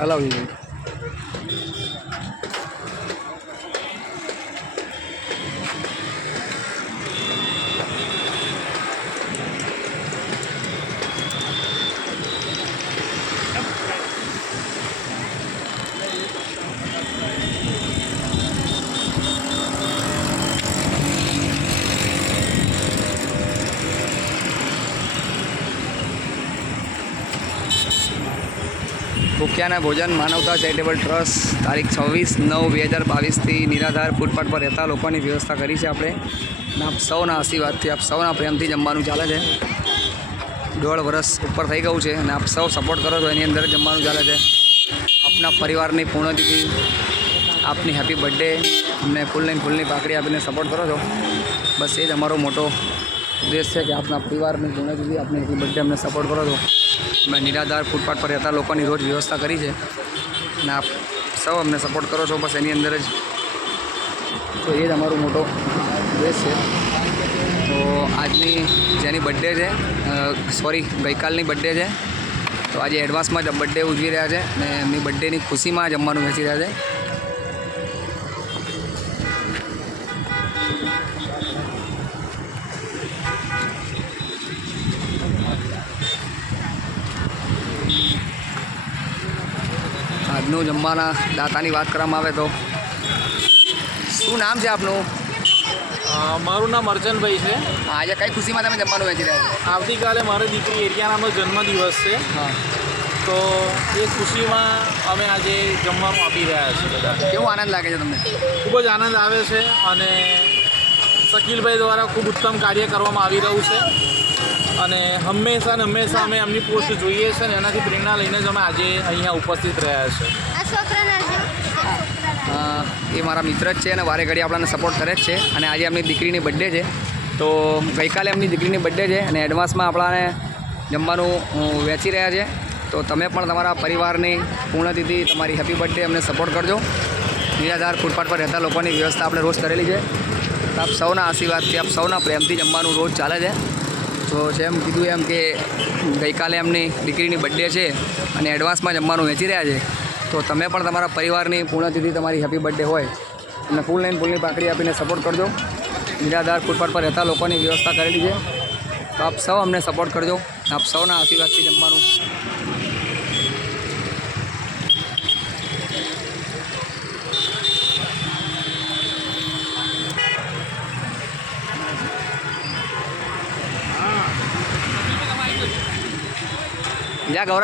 Alors, il est là. ભૂખ્યાના ભોજન, માનવતા, charitable trust, તારીખ છવ્વીસ નવ બે હજાર બાવીસથી નિરાધાર ફૂટપાથ પર રહેતા લોકોની વ્યવસ્થા કરી છે આપણે. આપ સૌના આશીર્વાદથી, આપ સૌના પ્રેમથી જમવાનું ચાલે છે. દોઢ વર્ષ ઉપર થઈ ગયું છે અને આપ સૌ સપોર્ટ કરો છો એની અંદર જમવાનું ચાલે છે. આપના પરિવારની પૂર્ણતિથિ આપની હેપી બર્થડે અમને ફૂલની ફૂલની પાકડી આપીને સપોર્ટ કરો છો. બસ એ જ અમારો મોટો ઉદ્દેશ છે કે આપના પરિવારની પૂર્ણતિથિ આપની હેપી બર્થડે અમને સપોર્ટ કરો છો. અમે નિરાધાર ફૂટપાથ પર રહેતા લોકોની રોજ વ્યવસ્થા કરી છે. અને આપ સૌ અમને સપોર્ટ કરો છો, બસ એની અંદર જ. તો એ જ અમારો મોટો ઉદ્દેશ છે. તો આજની જેની બર્થડે છે સોરી ગઈકાલની બર્થડે છે. તો આજે એડવાન્સમાં જ બર્થડે ઉજવી રહ્યા છે અને એમની બર્થડેની ખુશીમાં જમવાનું વેચી રહ્યા છે. આજનું જમવાના દાતાની વાત કરવામાં આવે તો. શું નામ છે આપનું? મારું નામ અર્જનભાઈ છે. આજે કઈ ખુશીમાં તમે જમવાનું વેચી રહ્યા છો? આવતીકાલે મારી દીકરી એરિયાનાનો જન્મદિવસ છે. હા. તો એ ખુશીમાં અમે આજે જમવાનું આપી રહ્યા છીએ બધા. કેવો આનંદ લાગે છે તમને? ખૂબ જ આનંદ આવે છે અને શકીલભાઈ દ્વારા ખૂબ ઉત્તમ કાર્ય કરવામાં આવી રહ્યું છે. અને હંમેશા ને હંમેશા અમે એમની પોસ્ટ જોઈએ છે ને એનાથી પ્રેરણા લઈને જ અમે આજે અહીંયા ઉપસ્થિત રહ્યા છે. એ મારા મિત્ર જ છે અને વારે ઘડી આપણને સપોર્ટ કરે જ છે અને આજે એમની દીકરીની બર્થડે છે. તો ગઈકાલે એમની દીકરીની બર્થડે છે અને એડવાન્સમાં આપણાને જમવાનું વેચી રહ્યા છે. તો તમે પણ તમારા પરિવારની પૂર્ણતિથિ તમારી હેપી બર્થડે અમને સપોર્ટ કરજો. નિરાધાર ફૂટપાથ પર રહેતા લોકોની વ્યવસ્થા આપણે રોજ કરેલી છે. તો આપ સૌના આશીર્વાદથી આપ સૌના પ્રેમથી જમવાનું રોજ ચાલે છે. તો જેમ કીધું એમ કે ગઈકાલે એમની દીકરીની બર્થડે છે અને એડવાન્સમાં જમવાનું વેચી રહ્યા છે, તો તમે પણ તમારા પરિવારની પૂર્ણતિથિ તમારી હેપી બર્થડે હોય. અને ફૂલ લાઈન ફૂલની પાકડી આપીને સપોર્ટ કરજો. નિરાધાર ફૂટપાથ પર રહેતા લોકોની વ્યવસ્થા કરેલી છે. તો આપ સૌ અમને સપોર્ટ કરજો. આપ સૌના આશીર્વાદથી જમવાનું જા ગૌરંગ